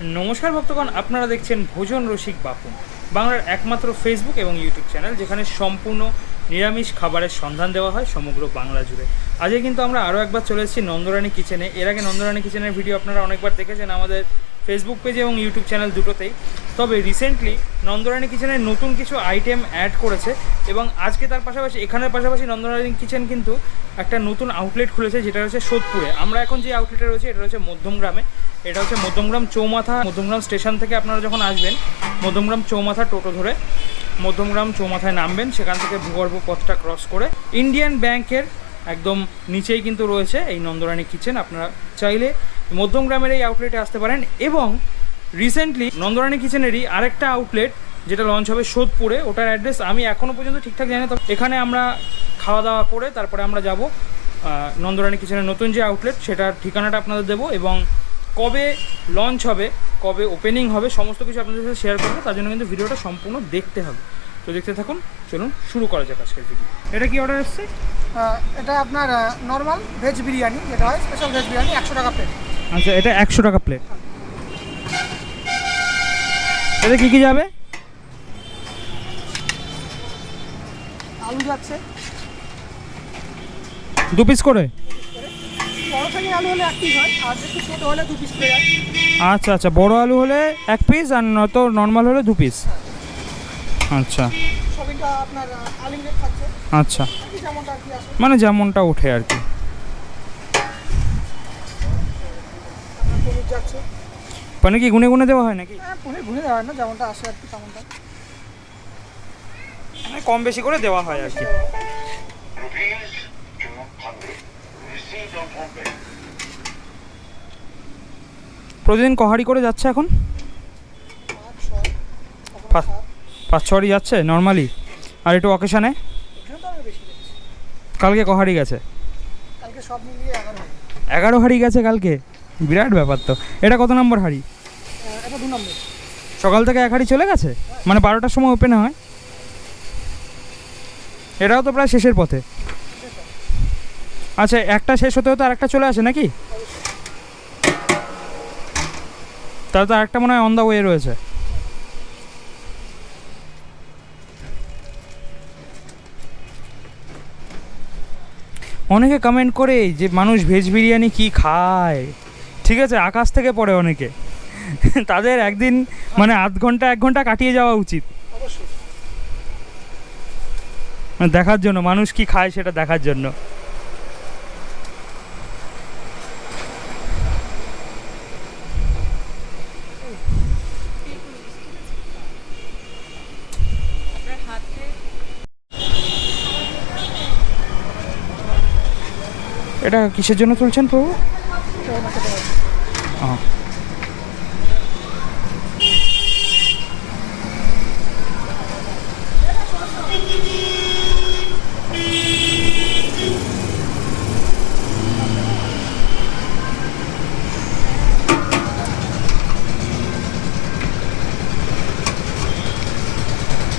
নমস্কার ভক্তগণ, আপনারা দেখছেন ভোজন রসিক বাপন, বাংলার একমাত্র ফেসবুক এবং ইউটিউব চ্যানেল যেখানে সম্পূর্ণ নিরামিষ খাবারের সন্ধান দেওয়া হয় সমগ্র বাংলা জুড়ে। আজকে কিন্তু আমরা আরও একবার চলে এসেছি নন্দরানী কিচেনে। এর আগে নন্দরানী কিচেনের ভিডিও আপনারা অনেকবার দেখেছেন আমাদের ফেসবুক পেজ এবং ইউটিউব চ্যানেল দুটোতেই। তবে রিসেন্টলি নন্দরানী কিচেনের নতুন কিছু আইটেম অ্যাড করেছে এবং আজকে তার পাশাপাশি এখানের পাশাপাশি নন্দরানী কিচেন কিন্তু একটা নতুন আউটলেট খুলেছে, যেটা হচ্ছে সোদপুরে। আমরা এখন যে আউটলেটে রয়েছে এটা হচ্ছে মধ্যমগ্রামে। এটা হচ্ছে মধ্যমগ্রাম চৌমাথা। মধ্যমগ্রাম স্টেশন থেকে আপনারা যখন আসবেন মধ্যমগ্রাম চৌমাথা টোটো ধরে মধ্যমগ্রাম চৌমাথায় নামবেন, সেখান থেকে ভূগর্ভ পথটা ক্রস করে ইন্ডিয়ান ব্যাংকের একদম নিচেই কিন্তু রয়েছে এই নন্দরানী কিচেন। আপনারা চাইলে মধ্যমগ্রামের এই আউটলেটে আসতে পারেন। এবং রিসেন্টলি নন্দরানী কিচেনেরই আরেকটা আউটলেট যেটা লঞ্চ হবে সোদপুরে, ওটার অ্যাড্রেস আমি এখনও পর্যন্ত ঠিকঠাক জানি না। তো এখানে আমরা খাওয়া দাওয়া করে তারপরে আমরা যাব নন্দরানী কিচেনের নতুন যে আউটলেট, সেটার ঠিকানাটা আপনাদের দেবো এবং কবে লঞ্চ হবে, কবে ওপেনিং হবে, সমস্ত কিছু আপনাদের সাথে শেয়ার করবো। তার জন্য কিন্তু ভিডিওটা সম্পূর্ণ দেখতে হবে। তো দেখতে থাকুন, চলুন শুরু করা যাক আজকের ভিডিও। এটা কি অর্ডার এসছে? এটা আপনার নর্মাল ভেজ বিরিয়ানি যেটা হয়, স্পেশাল ভেজ বিরিয়ানি 100 টাকা প্লেট। আচ্ছা, এটা 100 টাকা প্লেট। এতে কী কী যাবে? আলু যাচ্ছে 2 পিস করে। বড় সাইজের আলু হলে 1 পিস হয়, আর একটু ছোটো হলে 2 পিস পেয়ে যায়। আচ্ছা আচ্ছা, বড় আলু হলে 1 পিস আর নয়তো নর্মাল হলে 2 পিস। আচ্ছা সবইটা আপনার আনলিমিটেড থাকছে। আচ্ছা, যেমনটা আর কি আসে, মানে যেমনটা ওঠে আর কি। আপনার পনির যাচ্ছে। মানে কি গুনে গুনে দেওয়া হয় নাকি? হ্যাঁ, পনির ভুলে দেওয়া হয় না, যেমনটা আসে আর কি তেমনটা। মানে কম বেশি করে দেওয়া হয় আর কি। প্রতিদিন কহারি করে যাচ্ছে এখন? 5-6 যাচ্ছে নর্মালি, আর একটু অকেশানে। কালকে কহারি গেছে? কালকে সব মিলিয়ে 11 হয়। 11 হাঁড়ি গেছে কালকে, বিরাট ব্যাপার তো। এটা কত নম্বর হাঁড়ি? এটা 2 নম্বর। সকাল থেকে 1 হাঁড়ি চলে গেছে, মানে 12টার সময় ওপেন হয়। এটাও তো প্রায় শেষের পথে। আচ্ছা, একটা শেষ হতে হতে আরেকটা চলে আসে নাকি? তাহলে তো আরেকটা মনে হয় অন দ্য ওয়ে রয়েছে। অনেকে কমেন্ট করে যে মানুষ ভেজ বিরিয়ানি কি খায়। ঠিক আছে, আকাশ থেকে পড়ে অনেকে। তাদের একদিন মানে আধ ঘন্টা 1 ঘন্টা কাটিয়ে যাওয়া উচিত, অবশ্যই। মানে দেখার জন্য মানুষ কি খায় সেটা দেখার জন্য। এটা কিসের জন্য তুলছেন প্রভু?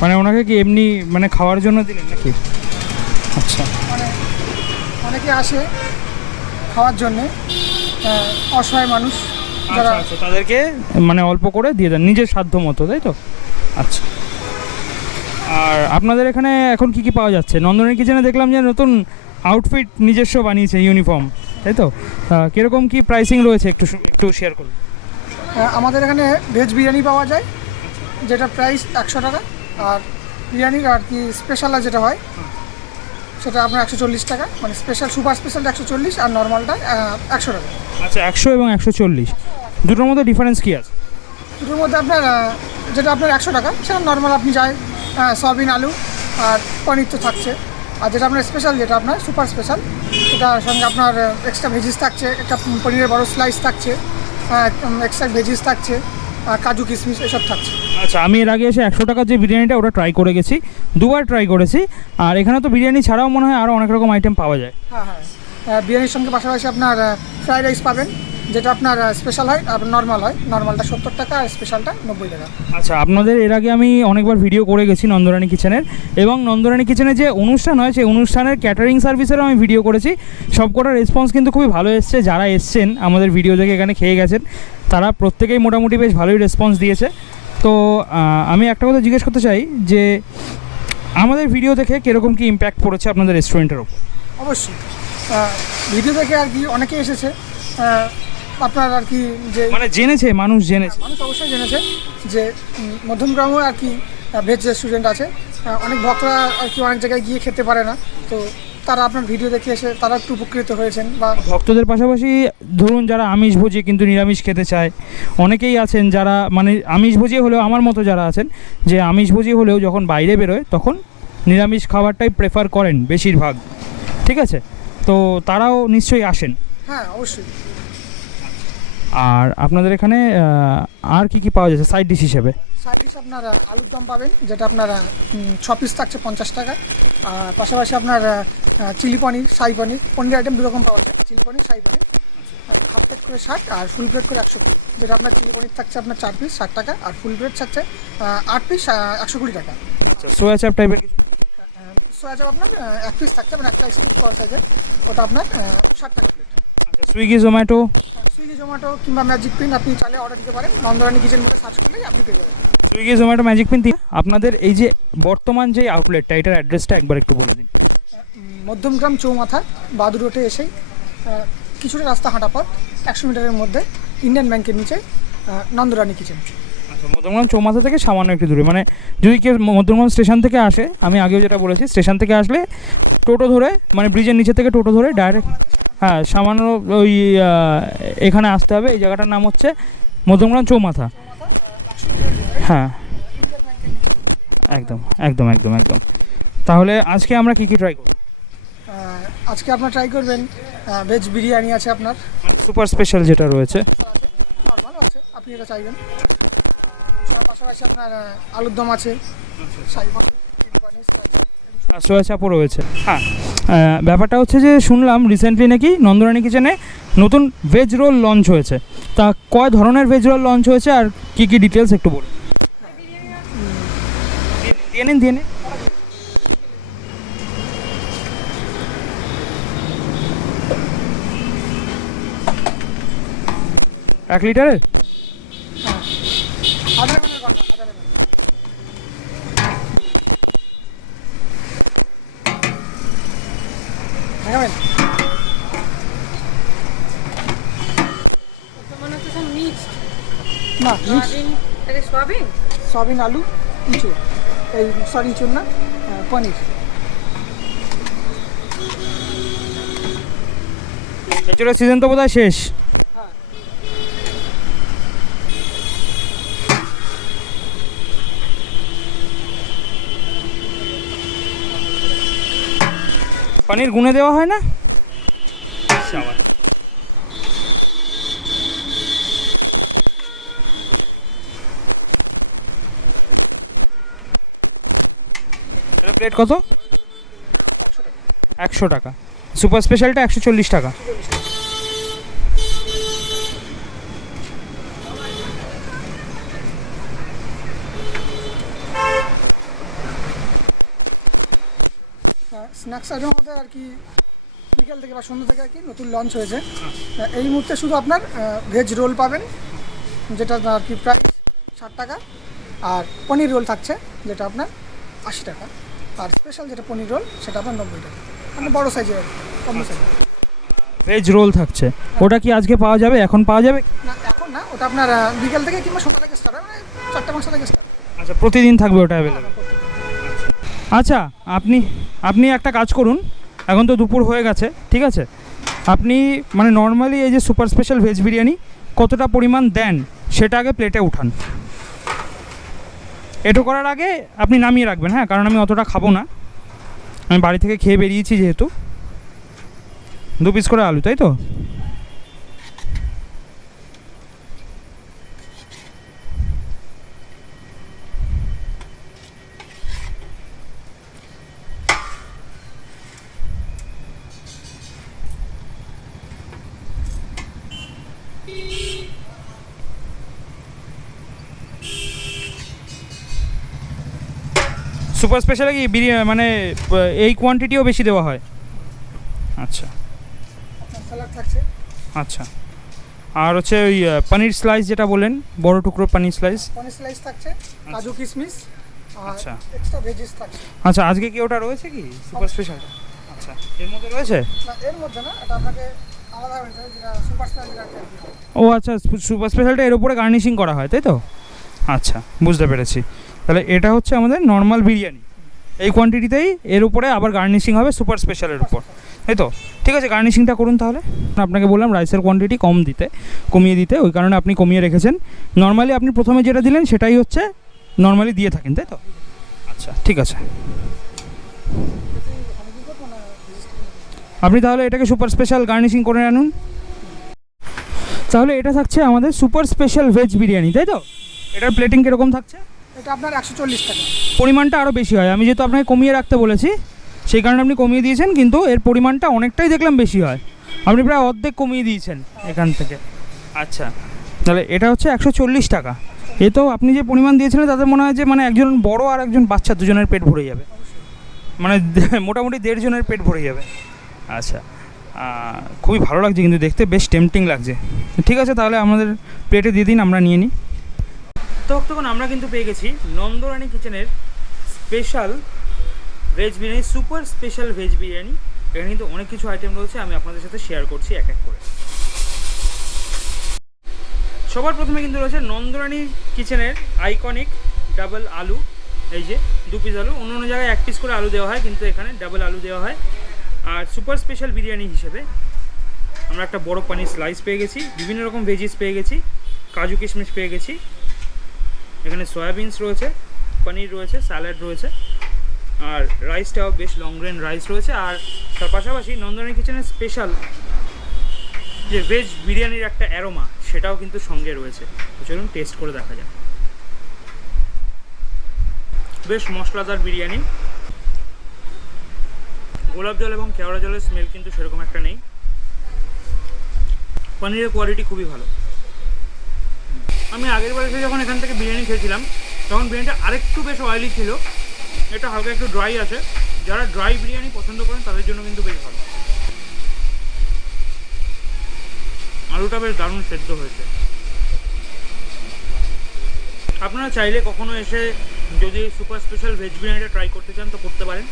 মানে ওনাকে কি এমনি মানে খাওয়ার জন্য দিলেন নাকি? আচ্ছা, অনেকে আসে খাওয়ার জন্যে, অসহায় মানুষ যারা, আচ্ছা তাদেরকে মানে অল্প করে দিয়ে দেন নিজের সাধ্য মতো, তাই তো? আচ্ছা, আর আপনাদের এখানে এখন কি কি পাওয়া যাচ্ছে? নন্দরানী কিচেনে দেখলাম যে নতুন আউটফিট নিজস্ব বানিয়েছে, ইউনিফর্ম, তাই তো? কীরকম কি প্রাইসিং রয়েছে একটু শেয়ার করুন। আমাদের এখানে ভেজ বিরিয়ানি পাওয়া যায়, যেটা প্রাইস 100 টাকা। আর বিরিয়ানির আর কি স্পেশাল যেটা হয় সেটা আপনার 140 টাকা, মানে স্পেশাল সুপার স্পেশালটা 140 আর নর্মালটা 100 টাকা। আচ্ছা, 100 এবং 140 দুটোর মধ্যে ডিফারেন্স কী আছে? দুটোর মধ্যে আপনার যেটা আপনার 100 টাকা সেটা নর্মাল আপনি যায় সয়াবিন, আলু আর পনির তো থাকছে। আর যেটা আপনার স্পেশাল, যেটা আপনার সুপার স্পেশাল, সেটার সঙ্গে আপনার এক্সট্রা ভেজিস থাকছে, একটা পনিরের বড় স্লাইস থাকছে, এক্সট্রা ভেজিস থাকছে, কাজু কিশমিশ এসব থাকছে। আচ্ছা, আমি এর আগে এসে 100 টাকার যে বিরিয়ানিটা ওটা ট্রাই করে গেছি, 2বার ট্রাই করেছি। আর এখানে তো বিরিয়ানি ছাড়াও মনে হয় আরও অনেক রকম আইটেম পাওয়া যায়। হ্যাঁ হ্যাঁ, বিরিয়ানির সঙ্গে পাশাপাশি আপনার ফ্রাইড রাইস পাবেন, যেটা আপনার স্পেশাল হয় আর নর্মাল হয়, নর্মালটা 70 টাকা আর স্পেশালটা 90 টাকা। আচ্ছা, আপনাদের এর আগে আমি অনেকবার ভিডিও করে গেছি নন্দরানী কিচেনের, এবং নন্দরানী কিচেনে যে অনুষ্ঠান হয় সেই অনুষ্ঠানের ক্যাটারিং সার্ভিসেরও আমি ভিডিও করেছি। সবকটা রেসপন্স কিন্তু খুবই ভালো এসছে। যারা এসছেন আমাদের ভিডিও দেখে এখানে খেয়ে গেছেন, তারা প্রত্যেকেই মোটামুটি বেশ ভালোই রেসপন্স দিয়েছে। তো আমি একটা কথা জিজ্ঞেস করতে চাই যে আমাদের ভিডিও দেখে কীরকম কী ইম্প্যাক্ট পড়েছে আপনাদের রেস্টুরেন্টের ওপর? অবশ্যই ভিডিও দেখে আর কি অনেকে এসেছে, আপনার আর কি যে মানে জেনেছে, মানুষ জেনেছে। মানুষ অবশ্যই জেনেছে যে মধ্যমগ্রামে আর কি ভেজ রেস্টুরেন্ট আছে। অনেক ভক্তরা আর কি অনেক জায়গায় গিয়ে খেতে পারে না, তো তারা আপনার ভিডিও দেখে এসে তারা একটু উপকৃত হয়েছেন। বা ভক্তদের পাশাপাশি ধরুন যারা আমিষভোজী কিন্তু নিরামিষ খেতে চায়, অনেকেই আছেন যারা মানে আমিষভোজী হলেও আমার মতো যারা আছেন যে আমিষভোজী হলেও যখন বাইরে বেরোয় তখন নিরামিষ খাবারটাই প্রেফার করেন বেশিরভাগ, ঠিক আছে? তো তারাও নিশ্চয়ই আসেন। হ্যাঁ, অবশ্যই। আর আপনাদের এখানে আর কি কি পাওয়া যাচ্ছে সাইড ডিশ হিসেবে? সাইড ডিশ আপনার আলুর দম পাবেন, যেটা আপনার 6 পিস থাকছে 50 টাকা। আর পাশাপাশি আপনার চিলি পনির, শাহী পনির, পনির আইটেম দুরকম পাওয়া যায়, চিলি পনির, শাহী পনির। হাফ প্লেট করে 60 আর ফুল প্লেট করে 120, যেটা আপনার চিলি পনির থাকছে আপনার 4 পিস 60 টাকা, আর ফুল প্লেট থাকছে 8 পিস 120 টাকা। আচ্ছা, সোয়া চাপ টাইপের কিছু? সোয়া চাপ আপনার 1 পিস থাকছে, মানে একটা স্টিক করা সাইজের, ওটা আপনার 60 টাকা প্লেট। আচ্ছা, সুইগি, জোম্যাটো? সুইগি, জোম্যাটো কিংবা ম্যাজিক পিন আপনি চাইলে অর্ডার দিতে পারেন, নন্দরানী কিচেন বলে সার্চ করলেই আপনি পেয়ে যাবেন। Swiggy, Zomato, magic pin. আপনাদের এই যে বর্তমান যে আউটলেটটা, এটার অ্যাড্রেসটা একবার একটু বলে দিন। মধ্যমগ্রাম চৌমাথা বাদুর রোডে এসেই কিছুটা রাস্তা হাঁটা পথ, 100 মিটারের মধ্যে ইন্ডিয়ান ব্যাংকের নিচে নন্দরানী কিচেন। আচ্ছা, মধ্যমগ্রাম চৌমাথা থেকে সামান্য একটু দূরে। মানে যদি কেউ মধ্যমগ্রাম স্টেশন থেকে আসে, আমি আগেও যেটা বলেছি, স্টেশন থেকে আসলে টোটো ধরে, মানে ব্রিজের নিচে থেকে টোটো ধরে ডাইরেক্ট, হ্যাঁ, সামান্য ওই এখানে আসতে হবে। এই জায়গাটার নাম হচ্ছে মধ্যমগ্রাম চৌমাথা। হ্যাঁ, একদম একদম একদম একদম। তাহলে আজকে আমরা কি কি ট্রাই করব? আজকে আপনার ট্রাই করবেন ভেজ বিরিয়ানি আছে আপনার, মানে সুপার স্পেশাল যেটা রয়েছে। নর্মালও আছে, আপনি এটা চাইবেন। তার পাশাপাশি আপনার আলুর দম আছে, শাহী পনির, চিলি পনির, আর সোয়া চাপও রয়েছে। হ্যাঁ, ব্যাপারটা হচ্ছে যে শুনলাম রিসেন্টলি নাকি নন্দরানী কিচেনে নতুন ভেজ রোল লঞ্চ হয়েছে। তা কয় ধরনের ভেজ রোল লঞ্চ হয়েছে আর কি কি ডিটেলস একটু বলুন। দিয়ে নিন। 1 লিটারের? আধার কার্ডের কথা, আধার কার্ড। দেখাবেন? মনে হচ্ছে সব মিক্সড। না, সোয়াবিন, সয়াবিন, আলু, ইঁচুর, এই সরি ইঁচুর না, পনির। এছাড়া সিজন তো বোধহয় শেষ। হ্যাঁ, পনির গুনে দেওয়া হয় না? প্লেট কত? 100 টাকা। সুপার স্পেশালটা 140 টাকা। স্ন্যাক্স আইটেমের মধ্যে আর কি বিকেল থেকে বা সন্ধ্যা থেকে আর কি নতুন লঞ্চ হয়েছে। এই মুহূর্তে শুধু আপনার ভেজ রোল পাবেন, যেটা আর কি প্রাইস 60 টাকা, আর পনির রোল থাকছে যেটা আপনার 80 টাকা, আর স্পেশাল যেটা পনির রোল সেটা আপনার 90 টাকা, মানে বড়ো সাইজের আর কি, কম সাইজ। ভেজ রোল থাকছে, ওটা কি আজকে পাওয়া যাবে? এখন পাওয়া যাবে না, এখন না, ওটা আপনার বিকেল থেকে কিংবা সন্ধ্যা থেকে স্টার্ট হয়, মানে 4:00-5:00 থেকে স্টার্ট। আচ্ছা, প্রতিদিন থাকবে ওটা অ্যাভেলেবেল? আচ্ছা, আপনি একটা কাজ করুন, এখন তো দুপুর হয়ে গেছে, ঠিক আছে? আপনি মানে নর্মালি এই যে সুপার স্পেশাল ভেজ বিরিয়ানি কতটা পরিমাণ দেন সেটা আগে প্লেটে উঠান। এটু করার আগে আপনি নামিয়ে রাখবেন, হ্যাঁ, কারণ আমি অতটা খাবো না, আমি বাড়ি থেকে খেয়ে বেরিয়েছি যেহেতু। 2 পিস করে আলু, তাই তো? সুপার স্পেশালে কি বিরিয়ানি মানে এই কোয়ান্টিটিও বেশি দেওয়া হয়? আচ্ছা আপনার স্যালাড থাকছে, আচ্ছা। আর হচ্ছে ওই পনির স্লাইস যেটা বললেন, বড় টুকরো পনির স্লাইস। পনির স্লাইস থাকছে, কাজু কিশমিশ আর আচ্ছা। এক্সট্রা ভেজিস থাকছে। আচ্ছা, আজকে কি ওটা রয়েছে কি সুপার স্পেশালটা? আচ্ছা, এর মধ্যে রয়েছে? না, এর মধ্যে না, এটা আপনাকে আলাদা হয়ে যাবে, যেটা সুপার স্পেশাল যেটা আর কি। ও আচ্ছা, সুপার স্পেশালটা এর উপরে গার্নিশিং করা হয় তাই তো? আচ্ছা, বুঝতে পেরেছি। তাহলে এটা হচ্ছে আমাদের নর্মাল বিরিয়ানি, এই কোয়ান্টিটিতেই এর উপরে আবার গার্নিশিং হবে সুপার স্পেশালের উপর, তাই তো? ঠিক আছে, গার্নিশিংটা করুন তাহলে। আপনাকে বললাম রাইসের কোয়ান্টিটি কমিয়ে দিতে, ওই কারণে আপনি কমিয়ে রেখেছেন। নর্মালি আপনি প্রথমে যেটা দিলেন সেটাই হচ্ছে নর্মালি দিয়ে থাকেন, তাই তো? আচ্ছা, ঠিক আছে। আপনি তাহলে এটাকে সুপার স্পেশাল গার্নিশিং করে আনুন। তাহলে এটা থাকছে আমাদের সুপার স্পেশাল ভেজ বিরিয়ানি, তাই তো? এটার প্লেটিং কীরকম থাকছে? এটা আপনার 140 টাকা। পরিমাণটা আরও বেশি হয়, আমি যেহেতু আপনাকে কমিয়ে রাখতে বলেছি সেই কারণে আপনি কমিয়ে দিয়েছেন, কিন্তু এর পরিমাণটা অনেকটাই দেখলাম বেশি হয়। আপনি প্রায় অর্ধেক কমিয়ে দিয়েছেন এখান থেকে। আচ্ছা, তাহলে এটা হচ্ছে 140 টাকা। এ তো আপনি যে পরিমাণ দিয়েছিলেন তাতে মনে হয় যে মানে একজন বড় আর একজন বাচ্চা দুজনের পেট ভরে যাবে, মানে মোটামুটি 1.5 জনের পেট ভরে যাবে। আচ্ছা, খুবই ভালো লাগছে কিন্তু দেখতে, বেশ টেম্পটিং লাগছে। ঠিক আছে, তাহলে আমাদের প্লেটে দিয়ে দিন, আমরা নিয়ে নিই। তখন আমরা কিন্তু পেয়ে গেছি নন্দরানী কিচেনের special veg biryani, super special veg biryani. এখানে কিন্তু অনেক কিছু আইটেম রয়েছে, আমি আপনাদের সাথে শেয়ার করছি এক এক করে। সবার প্রথমে কিন্তু রয়েছে নন্দরানী কিচেনের আইকনিক ডাবল আলু। এই যে 2 পিস আলু, অন্য অন্য জায়গায় 1 পিস করে আলু দেওয়া হয়, কিন্তু এখানে ডাবল আলু দেওয়া হয়। আর সুপার স্পেশাল বিরিয়ানি হিসেবে আমরা একটা বড় পানির স্লাইস পেয়ে গেছি, বিভিন্ন রকম ভেজিস পেয়ে গেছি, কাজু কিশমিশ পেয়ে গেছি, এখানে সয়াবিনস রয়েছে, পনির রয়েছে, স্যালাড রয়েছে, আর রাইসটাও বেশ লং গ্রেন রাইস রয়েছে। আর তার পাশাপাশি নন্দরানী কিচেনের স্পেশাল যে ভেজ বিরিয়ানির একটা অ্যারোমা সেটাও কিন্তু সঙ্গে রয়েছে। চলুন টেস্ট করে দেখা যাক। বেশ মশলাদার বিরিয়ানি, গোলাপ জল এবং কেওড়া জলের স্মেল কিন্তু সেরকম একটা নেই। পনিরের কোয়ালিটি খুবই ভালো। আমি আগের বার এসে যখন এখান থেকে বিরিয়ানি খেয়েছিলাম তখন বিরিয়ানিটা আরেকটু বেশ অয়েলি ছিল, এটা হালকা একটু ড্রাই আছে। যারা ড্রাই বিরিয়ানি পছন্দ করেন তাদের জন্য কিন্তু বেশ ভালো। আলুটা বেশ দারুণ সেদ্ধ হয়েছে। আপনারা চাইলে কখনো এসে যদি সুপার স্পেশাল ভেজ বিরিয়ানিটা ট্রাই করতে চান তো করতে পারেন।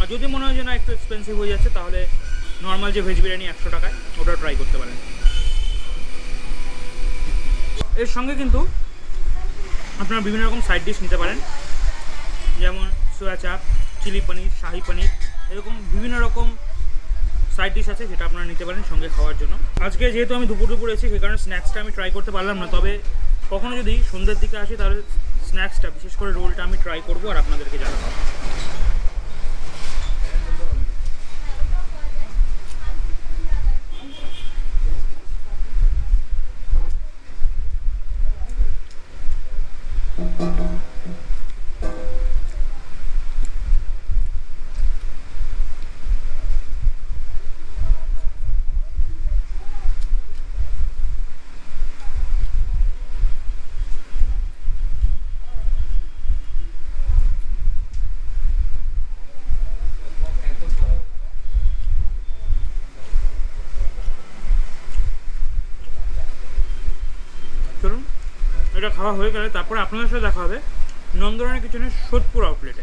আর যদি মনে হয় যে না একটু এক্সপেন্সিভ হয়ে যাচ্ছে তাহলে নর্মাল যে ভেজ বিরিয়ানি 100 টাকায় ওটা ট্রাই করতে পারেন। এর সঙ্গে কিন্তু আপনারা বিভিন্ন রকম সাইড ডিশ নিতে পারেন, যেমন সোয়া চাপ, চিলি পনির, শাহি পনির, এরকম বিভিন্ন রকম সাইড ডিশ আছে যেটা আপনারা নিতে পারেন সঙ্গে খাওয়ার জন্য। আজকে যেহেতু আমি দুপুর এসেছি সেই কারণে স্ন্যাক্সটা আমি ট্রাই করতে পারলাম না, তবে কখনো যদি সন্ধ্যের দিকে আসি তাহলে স্ন্যাক্সটা বিশেষ করে রোলটা আমি ট্রাই করবো আর আপনাদেরকে জানাবো। চলুন, এটা খাওয়া হয়ে গেলে তারপরে আপনাদের সাথে দেখা হবে নন্দরানী কিচেনের সোদপুর আউটলেটে।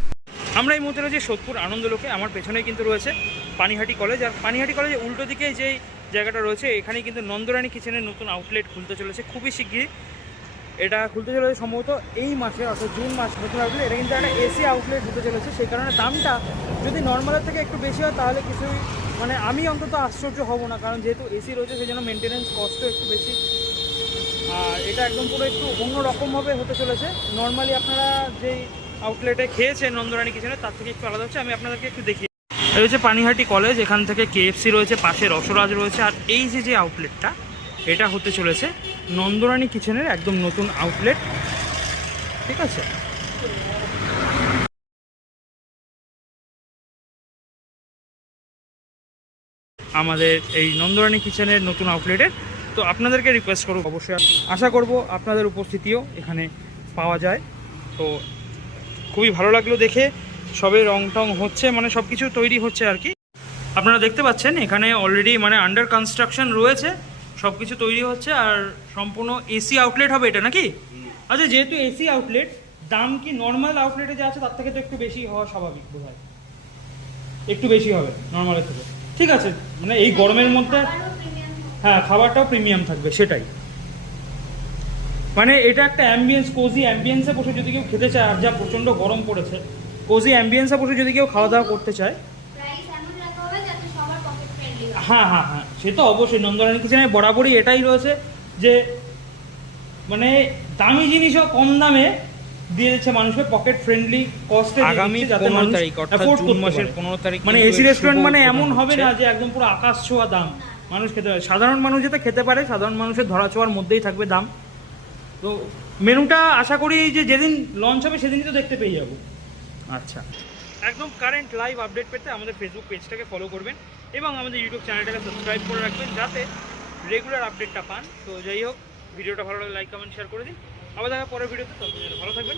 আমরা এই মুহূর্তে রয়েছে সোদপুর আনন্দলোকে। আমার পেছনেই কিন্তু রয়েছে পানিহাটি কলেজ, আর পানিহাটি কলেজের উল্টো দিকে যেই জায়গাটা রয়েছে এখানে কিন্তু নন্দরানী কিচেনের নতুন আউটলেট খুলতে চলেছে খুবই শিগগিরই। এটা খুলতে চলেছে সম্ভবত এই মাসে, অর্থাৎ জুন মাস নতুন আউটলেট। এটা কিন্তু একটা এসি আউটলেট হতে চলেছে, সেই কারণে দামটা যদি নর্মালের থেকে একটু বেশি হয় তাহলে কিছুই মানে আমি অন্তত আশ্চর্য হব না, কারণ যেহেতু এসি রয়েছে সেই জন্য মেনটেন্যান্স কস্টও একটু বেশি। আর এটা একদম পুরো একটু অন্যরকমভাবে হতে চলেছে। নর্মালি আপনারা যেই আউটলেটে খেয়েছেন নন্দরানী কিচেনে তার থেকে একটু আলাদা হচ্ছে। আমি আপনাদেরকে একটু দেখি। এই হচ্ছে পানিহাটি কলেজ, এখান থেকে KFC রয়েছে, পাশে রসরাজ রয়েছে, আর এই যে আউটলেটটা এটা হতে চলেছে নন্দরানী কিচেনের একদম নতুন আউটলেট। ঠিক আছে, আমাদের এই নন্দরানী কিচেনের নতুন আউটলেটের। তো আপনাদেরকে রিকোয়েস্ট করব, অবশ্যই আশা করব আপনাদের উপস্থিতিও এখানে পাওয়া যায়। তো খুবই ভালো লাগলো দেখে, সবে রং টং হচ্ছে, মানে সব কিছু তৈরি হচ্ছে আর কি। আপনারা দেখতে পাচ্ছেন এখানে অলরেডি মানে আন্ডার কনস্ট্রাকশন রয়েছে, সব কিছু তৈরি হচ্ছে। আর সম্পূর্ণ এসি আউটলেট হবে এটা নাকি? আচ্ছা, যেহেতু এসি আউটলেট, দাম কি নর্মাল আউটলেটে যা আছে তার থেকে তো একটু বেশি হওয়া স্বাভাবিক বোধ হয়, একটু বেশি হবে নর্মালের থেকে। ঠিক আছে, মানে এই গরমের মধ্যে হ্যাঁ খাবারটাও প্রিমিয়াম থাকবে, সেটাই। মানে এটা একটা অ্যাম্বিয়েন্স, কোজি অ্যাম্বিয়েন্সে বসে যদি কেউ খেতে চায়, আর যা প্রচণ্ড গরম পড়েছে, কোজি অ্যাম্বিয়েন্সে বসে যদি কেউ খাওয়া দাওয়া করতে চায়, হ্যাঁ হ্যাঁ হ্যাঁ, সে তো অবশ্যই। নন্দরানী কিচেনে বরাবরই এটাই রয়েছে যে মানে দামি জিনিসও কম দামে দিয়ে দিচ্ছে মানুষকে, পকেট ফ্রেন্ডলি কস্টে। আগামী 15 তারিখ অর্থাৎ জুন মাসের 15 তারিখ মানে কিন্তু এসি এর রেস্টুরেন্ট শুভ মানে উদ্বোধন এমন হবে হচ্ছে। না যে একদম পুরো আকাশ ছোঁয়া দাম মানুষ খেতে পারে। সাধারণ মানুষ যাতে খেতে পারে, সাধারণ মানুষের ধরা ছোঁয়ার মধ্যেই থাকবে দাম। তো মেনুটা আশা করি যে যেদিন লঞ্চ হবে সেদিনই তো দেখতে পেয়ে যাবো। আচ্ছা, একদম কারেন্ট লাইভ আপডেট পেতে আমাদের ফেসবুক পেজটাকে ফলো করবেন এবং আমাদের ইউটিউব চ্যানেলটাকে সাবস্ক্রাইব করে রাখবেন যাতে রেগুলার আপডেটটা পান। তো যাই হোক, ভিডিওটা ভালো লাগলে লাইক কমেন্ট শেয়ার করে দিন। আবার দেখা পরের ভিডিওতে, ততদিন ভালো থাকবেন।